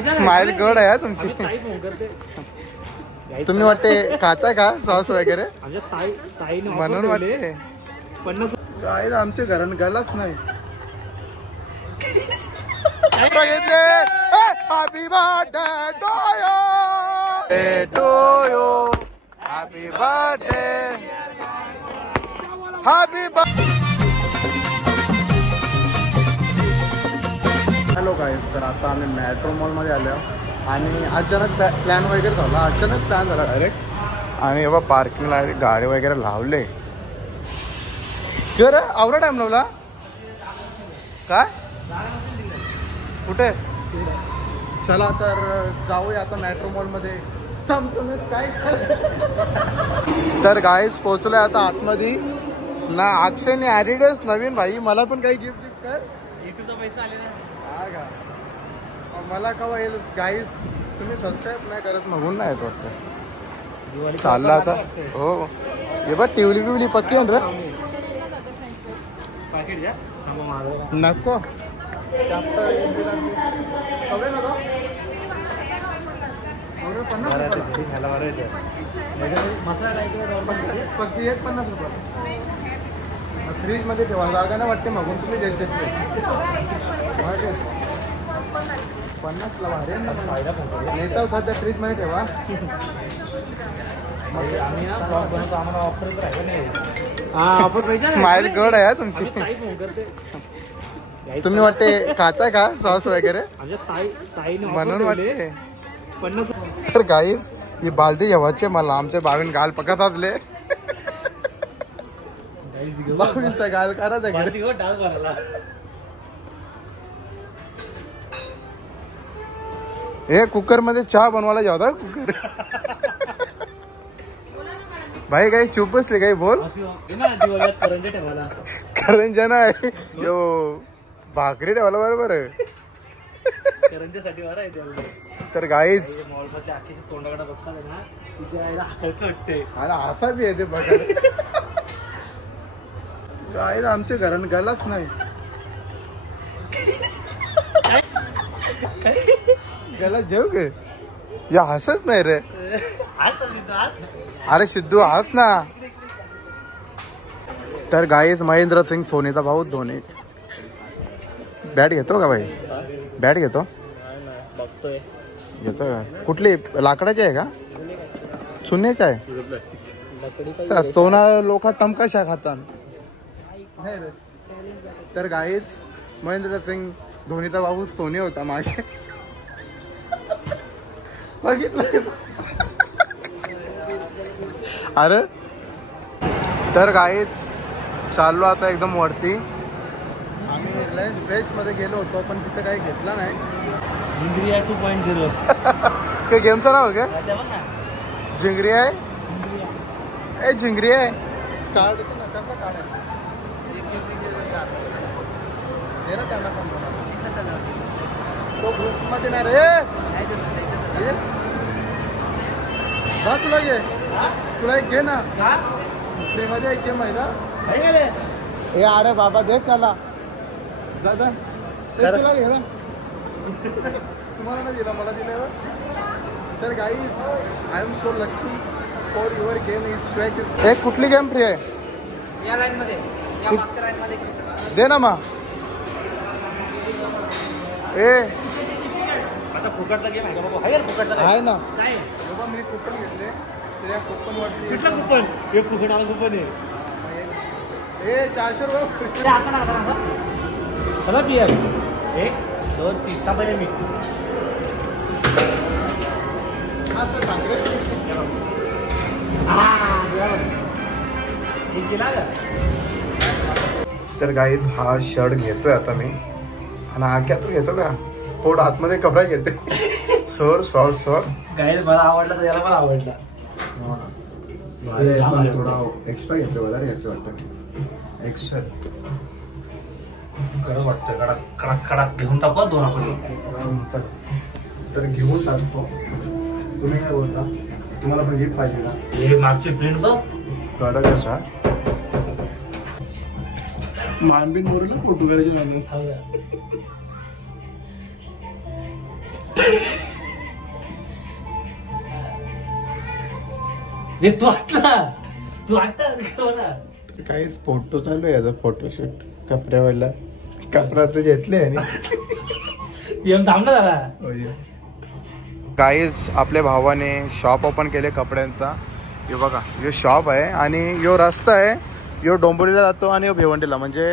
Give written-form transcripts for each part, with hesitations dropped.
Smile गड आहे तुमची. तुम्ही वाटते खाता का सॉस वगैरे म्हणून वाटते. काय आमच्या घरात गेलाच नाही. Happy birthday to you, happy birthday, happy birthday. Hello guys, तर आता आम्ही मेट्रो मॉलमध्ये आलो आणि अचानक प्लॅन वगैरे झाला. अचानक प्लॅन झाला डायरेक्ट. आणि बाबा पार्किंगला गाडी वगैरे लावले. रे आवडा टाइम लावला काय कुठे. चला तर जाऊया आता मेट्रो मॉलमध्ये. काय तर गाईज पोहोचलोय आता आतमध्ये ना. अक्षयने ॲडिडास नवीन भाई मला पण काही गिफ्ट कर. तुझा पैसा आलेला हा का. मला कवा येईल गाईज. तुम्ही सबस्क्राईब नाही करत म्हणून नाही येत वाटतं. चालला आता. हो हे बघ टिवली बिवली पक्की आहे रे. नको पक्की 50 रुपये. फ्रीज मध्ये ठेवा जागा नाही वाटते मागून तुम्ही द्यायचे 50 ला भारी नेता सध्या फ्रीज मध्ये ठेवा. स्माइल गड आहे तुमची. तुम्ही वाटते खाता का सॉस वगैरे म्हणून वाटते. तर गाईज ही बालदी जेव्हाचे मला आमचे बावीन गाल पकत असले. बावीनचा गाल करा. हे कुकर मध्ये चहा बनवायला जेवता कुकर. भाई काही चुप बसले काही बोल. करंजा नाही यो भाकरी ठेवायला बरोबर आहे. तर गाईज असा बी येते बघा. गाईज आमच्या घरात गेलाच नाही. गेला जेव गे या हसच नाही रे. अरे सिद्धू हस ना. तर गाईज महेंद्र सिंग सोनीचा भाऊ धोनी बॅट घेतो का भाई. बॅट घेतो घेतो का. कुठली लाकडाची आहे का चुन्याची आहे. सोना लोक तमकाशा खातात. तर गाईज महेंद्र सिंग धोनीचा भाऊ सोनी होता मागे बघितलं. अरे तर गाईज चाललो आता एकदम वरती. आम्ही रिलायन्स फ्रेश मध्ये गेलो होतो पण तिथे काही घेतला नाही. झिंगरी 2.0 काय गेमचं नाव का. झिंगरी आहे. ए झिंगरी आहे. कार्ड येतो ना त्यांचा कार्ड आहे. तो ग्रुप मध्ये नाही रे. जा तुला घे. तुला एक घे ना. फ्री मध्ये एक गेम आहे का. हे अरे बाबा दे चला जा जा. तुला घे ना. तुम्हाला नाही दिला मला दिलं. तर guys I am so lucky for your game is swag. एक कुठली गेम फ्री आहे या लाईन मध्ये या मागच्या लाईन मध्ये दे ना मग. ए आता फुकटचा गेम आहे का बाबा. आहे फुकटचा आहे ना. काय बाबा मी कुपन घेतले. त्या कुपन वरती कुठला कुपन. हे फुकट आला कुपन आहे. ए 400 रुपये. आता ना चला पियर 1 2 3 ता पहिले मी असं टाकले. तर गाईज हा शर्ट घेतोय आता मी. आणि हा क्या तू घेतो का. पोट आतमध्ये कपडा घेते. सोड सॉस सोड. गाईज मला आवडला तर याला पण आवडला. थोडा एक्स्ट्रा घेतलं मला याचं वाटतं. एक्स्ट्रा कडक वाटतं. कडक कडक कडक घेऊन टाकू दोन आपण. तर घेऊन टाकतो. तुम्ही काय बोलता. तुम्हाला पण गिफ्ट पाहिजे का. हे मागची प्रिंट बघ कडक असा. मानबीन मोरला फोटो करायचे. काही फोटो चालू आहे याचा फोटोशूट कपड्यावाला कपडा तर घेतले गाईज आपल्या भावाने शॉप ओपन केले कपड्यांचा. हे बघा यो शॉप आहे आणि यो रस्ता आहे यो डोंबिवलीला जातो आणि यो भिवंडीला म्हणजे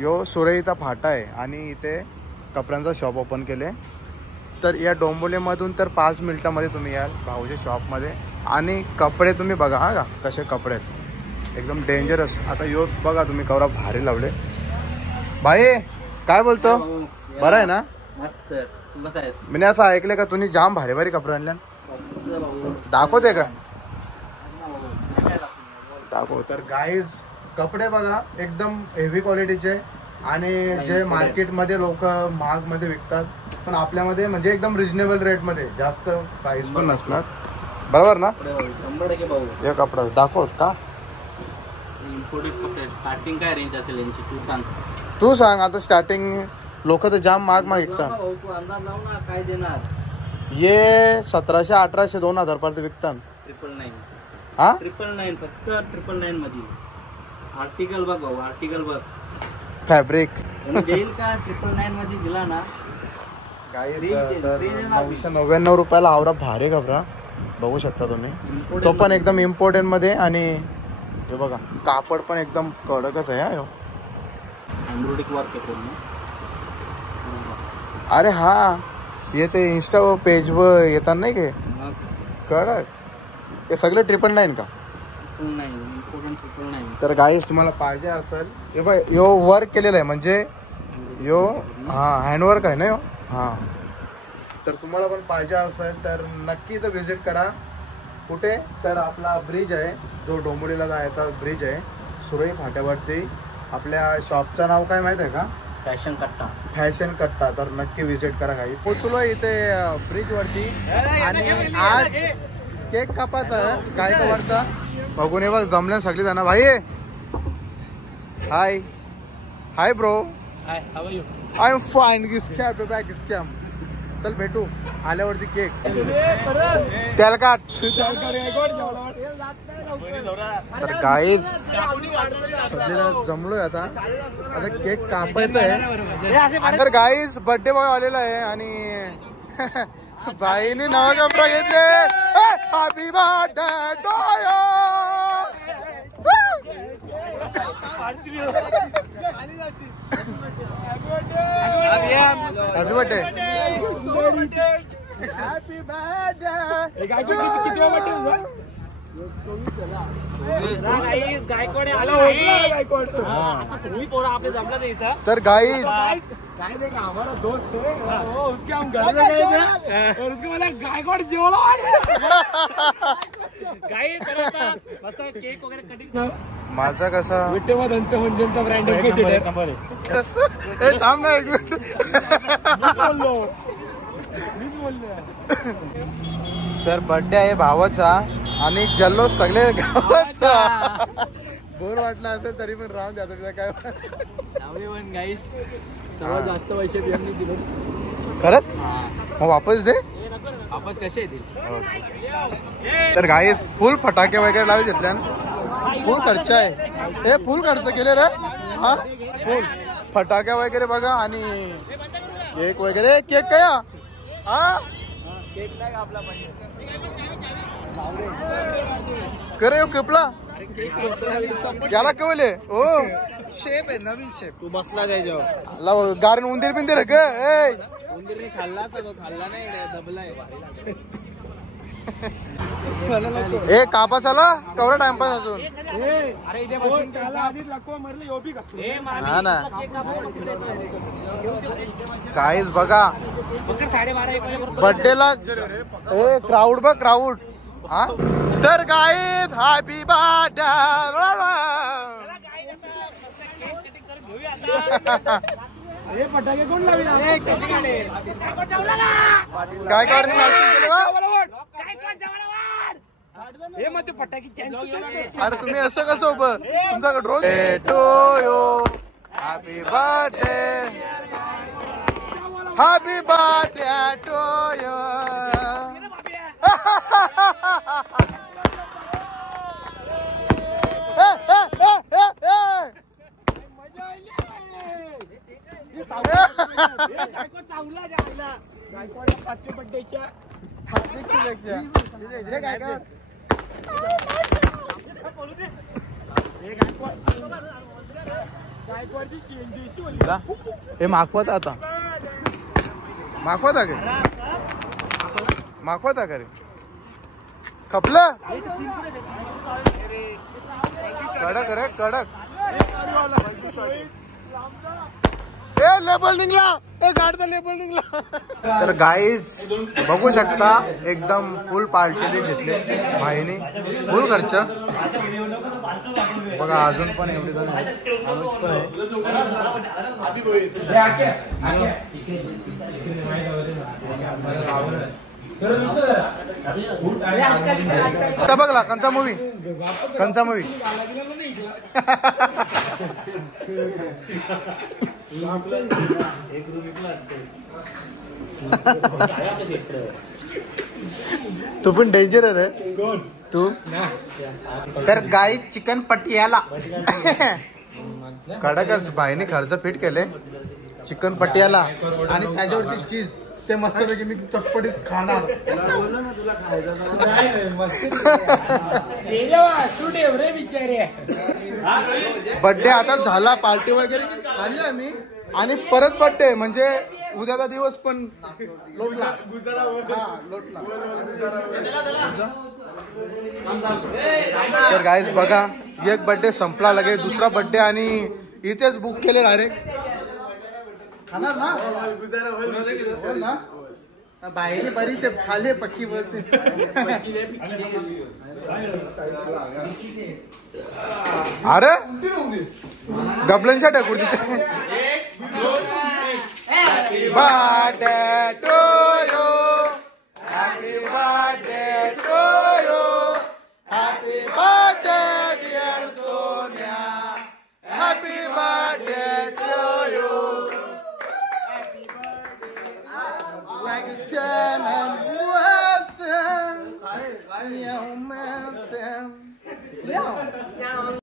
यो सुरईचा फाटा आहे आणि इथे कपड्यांचा शॉप ओपन केले. तर या डोंबिवलीमधून तर 5 मिनिटामध्ये तुम्ही याल भाऊच्या शॉपमध्ये आणि कपडे तुम्ही बघा हा का कसे कपडे आहेत एकदम डेंजरस. आता यो बघा तुम्ही कवरा भारी लावले. भाई काय बोलतो बरं आहे ना? मी असं ऐकलं का तुम्ही जाम भारी भारी कपडे आणल्या दाखवते का? दाखव. तर गाईज कपडे बघा एकदम हेवी क्वालिटीचे आणि जे मार्केटमध्ये लोक महाग मध्ये विकतात पण आपल्यामध्ये म्हणजे एकदम रिजनेबल रेट मध्ये जास्त प्राइस पण नसणार. बरोबर ना? 100% भाऊ. हे कपडा दाखवत का? स्टार्टिंग काय रेंज असेल यांची तू सांग. आता स्टार्टिंग लोक तर जाम महाग विकतात. तू अंदाज लाव ना काय देणार? ये 1700 1800 2000 पर्यंत विकतात. 999. हा 999 फक्त 999 मध्ये. आर्टिकल बघ भाऊ आर्टिकल बघ. फॅब्रिक देईल का 999 मध्ये दिला ना? 999 रुपयाला आवरा भारी कपडा बघू शकता तुम्ही. तो पण एकदम इम्पॉर्टंट मध्ये आणि हे बघा कापड पण एकदम कडकच आहे. एम्ब्रॉयडरी वर्क पूर्ण. अरे हा येते इंस्टा पेज वर येतात नाही के कडक. हे सगळे 999 का? 999. तर गाईस तुम्हाला पाहिजे असेल हे बघ यो वर्क केलेलं आहे म्हणजे यो हा हँडवर्क आहे ना यो. हा तर तुम्हाला पण पाहिजे असेल तर नक्की इथं व्हिजिट करा. कुठे तर आपला ब्रिज आहे जो डोंबिवलीला जायचा ब्रिज आहे सुरई फाट्यावरती. आपल्या शॉपचं नाव काय माहित आहे का? फॅशन कट्टा. फॅशन कट्टा. तर नक्की व्हिजिट करा. काही पोचलो इथे ब्रिज वरती आणि आज केक कापायचा आहे गायकवाडचा. बघून हे बघ जमल्या सगळी जण. भाई hi hi bro. Hi how are you? I am fine. गिस्कॅम बॅक गिस्कॅम. चल भेटू आल्यावरती केक त्याला काट. तर गाईज सगळे जमलोय आता. आता केक कापायचा आहे. तर गाईज बर्थडे बॉय आलेला आहे आणि बाईने नवा कपडा घेतले. Happy birthday to you. Happy birthday. Happy birthday. तर गाईज काय देखा हमारा दोस्त है उसके हम घर में गए थे और उसको बोला गायकवाड जेवला गाई मस्त केक वगैरे कटिंग. माझा कसा विटेवा दंत मंजनचा ब्रँड अँबॅसेडर. ए थांब ना एक मिनिट. तर बर्थडे आहे भावाचा आणि जल्लोष सगळे गावाचा. बोर वाटला असेल तरी पण राहून द्या तुझा काय. गाईस सर्वात जास्त पैसे बियांनी दिले खरंच. मग वापस दे. वापस कसे येतील? तर गाईस फुल फटाके वगैरे लावून घेतल्या. फुल खर्च आहे. हे फुल खर्च केले रे. हा फुल फटाक्या वगैरे बघा आणि केक वगैरे. केक काय हा केक नाही आपला पाहिजे करे हो केपला ज्याला कवले ओ शेप आहे नवीन शेप. तू बसला जायच्या लाव गारण उंदीर बिंदीर ग. उंदीरने खाल्ला तो खाल्ला नाही दबलाय. ए कापा चला कवरा टाइमपास अजून. अरे इथे बसून हा ना काहीच बघा बर्थडे ला ए क्राऊड बघ क्राऊड. हा तर गाईज हॅपी बर्थडे. फटाके कोण लावले? काय कारण मॅचिंग केलं हे मग ते फटाके. अरे तुम्ही असं कसं उभं तुमच्याकडे drone. To you happy birthday. Happy birthday to you. हे मागवत आता मागवता का मागवता का रे खपलं कडक रे कडक ए लेबल निघला ए गाडीचा लेबल निघला. तर गाईज बघू शकता एकदम फुल पार्टीने घेतले भाईने फुल खर्च बघा. अजून पण एवढे जण आहेत अनुज पण आहे. आता बघला कंचा मूवी तू पण डेंजर आहे तू. तर गाई चिकन पटियाला कडकच भाईने खर्च फिट केले चिकन पटियाला आणि त्याच्यावरती चीज ते मस्त पैकी मी चटपटीत खाणार. बर्थडे आता झाला पार्टी वगैरे खाल्ली आम्ही आणि परत बर्थडे म्हणजे उद्याचा दिवस पण लोटला. तर गाईज बघा एक बर्थडे संपला लगेच दुसरा बर्थडे आणि इथेच बुक केले डायरेक्ट खाणार ना बाहेर बरीचसे खाले पक्की वरती. अरे गबलनशा टाकून तिथे birthday to you happy birthday to you happy birthday dear Sonia happy birthday to you.